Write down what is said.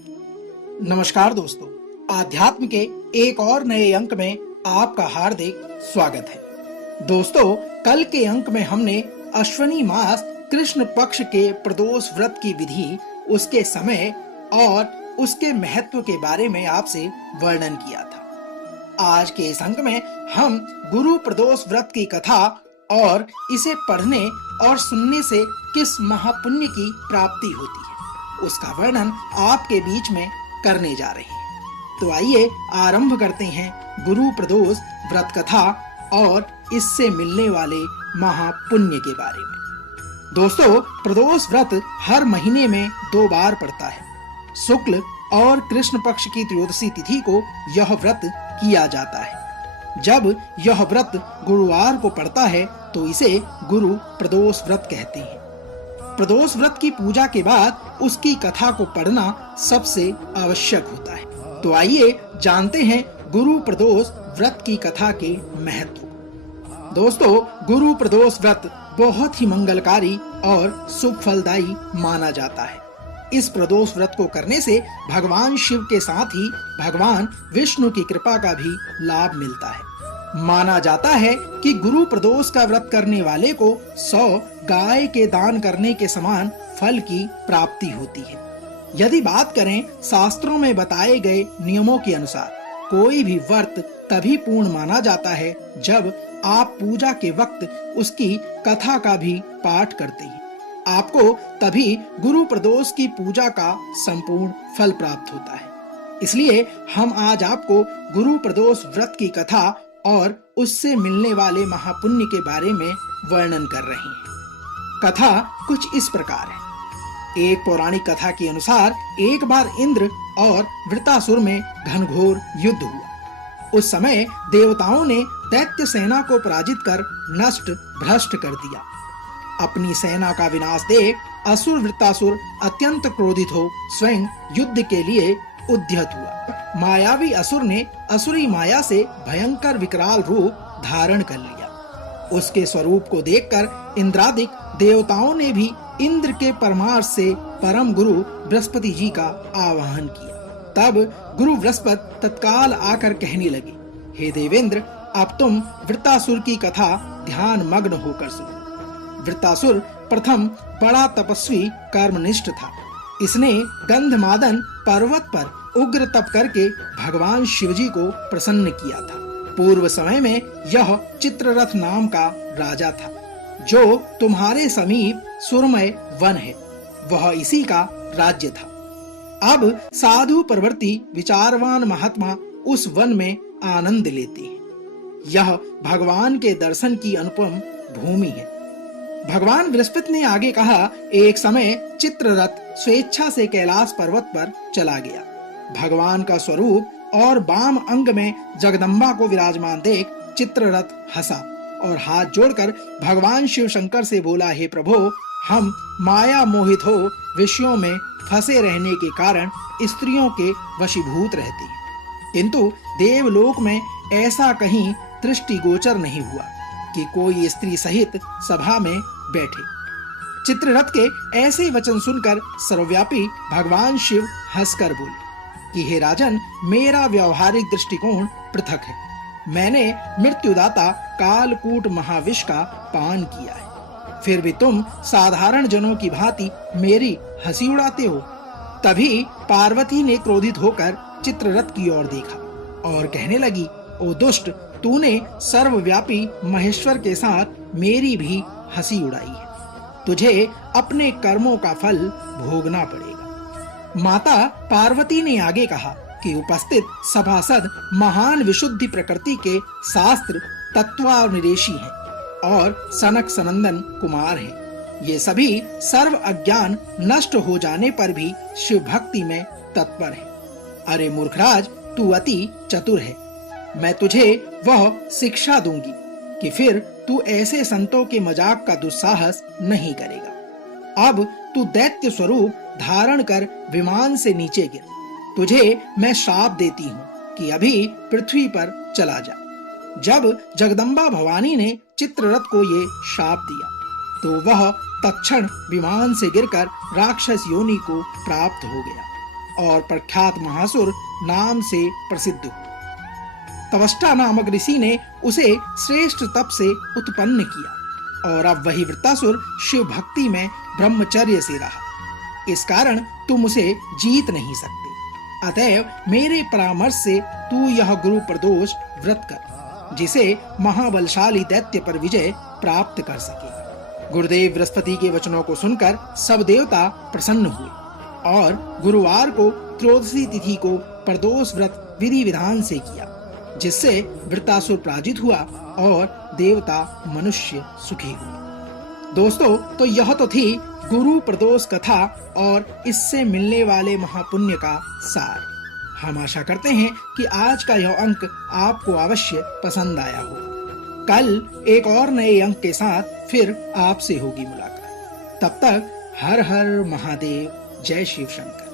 नमस्कार दोस्तों, आध्यात्म के एक और नए अंक में आपका हार्दिक स्वागत है। दोस्तों, कल के अंक में हमने अश्विनी मास कृष्ण पक्ष के प्रदोष व्रत की विधि, उसके समय और उसके महत्व के बारे में आपसे वर्णन किया था। आज के इस अंक में हम गुरु प्रदोष व्रत की कथा और इसे पढ़ने और सुनने से किस महापुण्य की प्राप्ति होती है, उसका वर्णन आपके बीच में करने जा रहे हैं। तो आइए आरंभ करते हैं गुरु प्रदोष व्रत कथा और इससे मिलने वाले महापुण्य के बारे में। दोस्तों, प्रदोष व्रत हर महीने में 2 बार पड़ता है। शुक्ल और कृष्ण पक्ष की त्रयोदशी तिथि को यह व्रत किया जाता है। जब यह व्रत गुरुवार को पड़ता है तो इसे गुरु प्रदोष व्रत कहते हैं। प्रदोष व्रत की पूजा के बाद उसकी कथा को पढ़ना सबसे आवश्यक होता है। तो आइए जानते हैं गुरु प्रदोष व्रत की कथा के महत्व। दोस्तों, गुरु प्रदोष व्रत बहुत ही मंगलकारी और शुभ फलदायी माना जाता है। इस प्रदोष व्रत को करने से भगवान शिव के साथ ही भगवान विष्णु की कृपा का भी लाभ मिलता है। माना जाता है कि गुरु प्रदोष का व्रत करने वाले को 100 गाय के दान करने के समान फल की प्राप्ति होती है। यदि बात करें शास्त्रों में बताए गए नियमों के अनुसार, कोई भी व्रत तभी पूर्ण माना जाता है जब आप पूजा के वक्त उसकी कथा का भी पाठ करते हैं। आपको तभी गुरु प्रदोष की पूजा का संपूर्ण फल प्राप्त होता है। इसलिए हम आज आपको गुरु प्रदोष व्रत की कथा और उससे मिलने वाले महापुण्य के बारे में वर्णन कर रहे हैं। कथा कुछ इस प्रकार है। एक पौराणिक कथा के अनुसार एक बार इंद्र और वृत्तासुर में घनघोर युद्ध हुआ। उस समय देवताओं ने दैत्य सेना को पराजित कर नष्ट भ्रष्ट कर दिया। अपनी सेना का विनाश देख असुर वृत्तासुर अत्यंत क्रोधित हो स्वयं युद्ध के लिए उद्यत हुआ। मायावी असुर ने असुरी माया से भयंकर विकराल रूप धारण कर लिया। उसके स्वरूप को देखकर इंद्रादिक देवताओं ने भी इंद्र के परमार्थ से परम गुरु बृहस्पति जी का आवाहन किया। तब गुरु बृहस्पति तत्काल आकर कहने लगे, हे देवेंद्र, अब तुम वृत्तासुर की कथा ध्यान मग्न होकर सुनो। वृत्तासुर प्रथम बड़ा तपस्वी कर्मनिष्ठ था। इसने गंधमादन पर्वत पर उग्र तप करके भगवान शिवजी को प्रसन्न किया था। पूर्व समय में यह चित्ररथ नाम का राजा था, जो तुम्हारे समीप सुरमय वन है, वह इसी का राज्य था। अब साधु प्रवृत्ति विचारवान महात्मा उस वन में आनंद लेते हैं। यह भगवान के दर्शन की अनुपम भूमि है। भगवान बृहस्पति ने आगे कहा, एक समय चित्ररथ स्वेच्छा से कैलाश पर्वत पर चला गया। भगवान का स्वरूप और बाम अंग में जगदम्बा को विराजमान देख चित्ररथ हंसा और हाथ जोड़कर भगवान शिव शंकर से बोला, हे प्रभु, हम माया मोहित हो विषयों में फंसे रहने के कारण स्त्रियों के वशीभूत रहते हैं, किंतु देवलोक में ऐसा कहीं दृष्टिगोचर नहीं हुआ कि कोई स्त्री सहित सभा में बैठे। चित्ररथ के ऐसे वचन सुनकर सर्वव्यापी भगवान शिव हंसकर बोले कि हे राजन, मेरा व्यवहारिक दृष्टिकोण पृथक है। मैंने मृत्युदाता कालकूट महाविष का पान किया है, फिर भी तुम साधारण जनों की भांति मेरी हंसी उड़ाते हो। तभी पार्वती ने क्रोधित होकर चित्ररथ की ओर देखा और कहने लगी, ओ दुष्ट, तूने सर्वव्यापी महेश्वर के साथ मेरी भी हंसी उड़ाई है। तुझे अपने कर्मों का फल भोगना पड़ेगा। माता पार्वती ने आगे कहा कि उपस्थित सभासद महान विशुद्धि प्रकृति के शास्त्र तत्वानिदेशी हैं और सनक सनंदन कुमार हैं। ये सभी सर्व अज्ञान नष्ट हो जाने पर भी शिव भक्ति में तत्पर हैं। अरे मूर्खराज, तू अति चतुर है। मैं तुझे वह शिक्षा दूंगी कि फिर तू ऐसे संतों के मजाक का दुस्साहस नहीं करेगा। अब तू दैत्य स्वरूप धारण कर विमान से नीचे गिर। तुझे मैं शाप देती हूँ कि अभी पृथ्वी पर चला जा। जब जगदम्बा भवानी ने चित्ररथ को ये शाप दिया तो वह तत्क्षण विमान से गिरकर राक्षस योनि को प्राप्त हो गया। और प्रख्यात महासुर नाम से प्रसिद्ध हुआ। तवष्टा नामक ऋषि ने उसे श्रेष्ठ तप से उत्पन्न किया और अब वही वृत्तासुर शिव भक्ति में ब्रह्मचर्य से रहा। इस कारण तुम उसे जीत नहीं सकते। अतएव मेरे परामर्श से तू यह गुरु प्रदोष व्रत कर, जिसे महाबलशाली दैत्य पर विजय प्राप्त कर सके। गुरुदेव बृहस्पति के वचनों को सुनकर सब देवता प्रसन्न हुए और गुरुवार को त्रयोदशी तिथि को प्रदोष व्रत विधि विधान से किया, जिससे वृत्तासुर पराजित हुआ और देवता मनुष्य सुखी हुए। दोस्तों, तो यह तो थी गुरु प्रदोष कथा और इससे मिलने वाले महापुण्य का सार। हम आशा करते हैं कि आज का यह अंक आपको अवश्य पसंद आया हो। कल एक और नए अंक के साथ फिर आपसे होगी मुलाकात। तब तक हर हर महादेव, जय शिव शंकर।